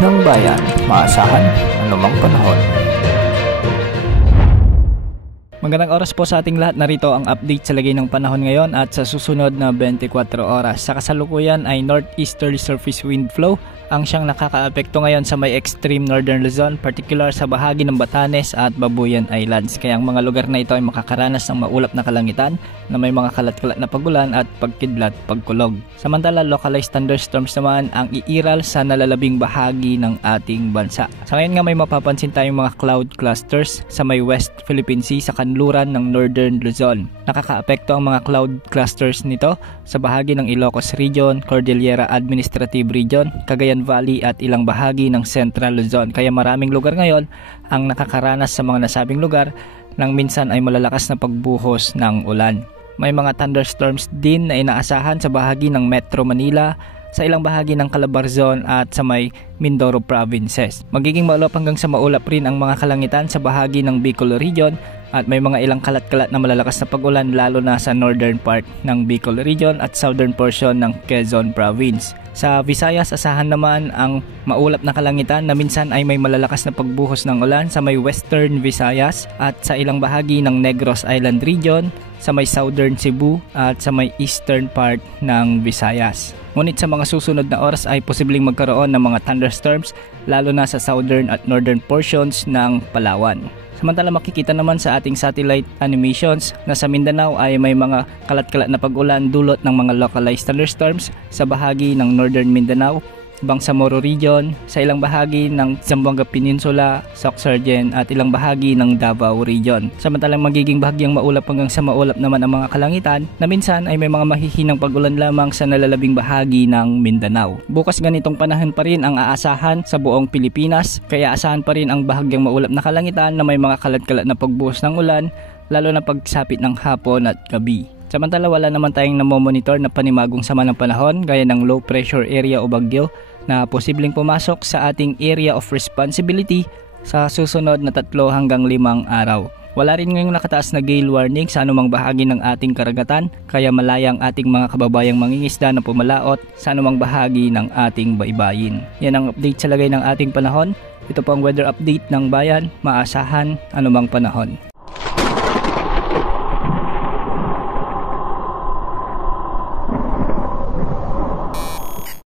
ng bayan, maasahan anumang panahon. Magandang oras po sa ating lahat. Narito ang update sa lagay ng panahon ngayon at sa susunod na 24 oras. Sa kasalukuyan ay northeasterly surface wind flow ang siyang nakakaapekto ngayon sa may extreme northern Luzon, particular sa bahagi ng Batanes at Babuyan Islands. Kaya ang mga lugar na ito ay makakaranas ng maulap na kalangitan na may mga kalat-kalat na pagulan at pagkidlat, pagkulog. Samantala, localized thunderstorms naman ang iiral sa nalalabing bahagi ng ating bansa. Sa ngayon nga may mapapansin tayong mga cloud clusters sa may West Philippine Sea sa kanluran ng northern Luzon. Nakakaapekto ang mga cloud clusters nito sa bahagi ng Ilocos Region, Cordillera Administrative Region, Cagayan Valley at ilang bahagi ng Central Luzon. Kaya maraming lugar ngayon ang nakakaranas sa mga nasabing lugar nang minsan ay malalakas na pagbuhos ng ulan. May mga thunderstorms din na inaasahan sa bahagi ng Metro Manila, sa ilang bahagi ng Calabarzon at sa may Mindoro provinces. Magiging maulap hanggang sa maulap rin ang mga kalangitan sa bahagi ng Bicol Region at may mga ilang kalat-kalat na malalakas na pag-ulan lalo na sa northern part ng Bicol Region at southern portion ng Quezon Province. Sa Visayas, asahan naman ang maulap na kalangitan na minsan ay may malalakas na pagbuhos ng ulan sa may western Visayas at sa ilang bahagi ng Negros Island Region, sa may southern Cebu at sa may eastern part ng Visayas. Ngunit sa mga susunod na oras ay posibleng magkaroon ng mga thunderstorms lalo na sa southern at northern portions ng Palawan. Samantala, makikita naman sa ating satellite animations na sa Mindanao ay may mga kalat-kalat na pag-ulan dulot ng mga localized thunderstorms sa bahagi ng northern Mindanao, Bangsamoro Region, sa ilang bahagi ng Zamboanga Peninsula, Sorsogon at ilang bahagi ng Davao Region. Samantalang magiging bahagyang maulap hanggang sa maulap naman ang mga kalangitan na minsan ay may mga mahihinang pag-ulan lamang sa nalalabing bahagi ng Mindanao. Bukas ganitong panahon pa rin ang aasahan sa buong Pilipinas, kaya asahan pa rin ang bahagyang maulap na kalangitan na may mga kalat-kalat na pagbuhos ng ulan lalo na pagsapit ng hapon at gabi. Samantala, wala naman tayong namomonitor na panimagong sama ng panahon gaya ng low pressure area o bagyo na posibleng pumasok sa ating area of responsibility sa susunod na 3 hanggang 5 araw. Wala rin ngayong nakataas na gale warning sa anumang bahagi ng ating karagatan, kaya malaya ang ating mga kababayang mangingisda na pumalaot sa anumang bahagi ng ating baybayin. Yan ang update sa lagay ng ating panahon. Ito po ang weather update ng bayan, maasahan anumang panahon.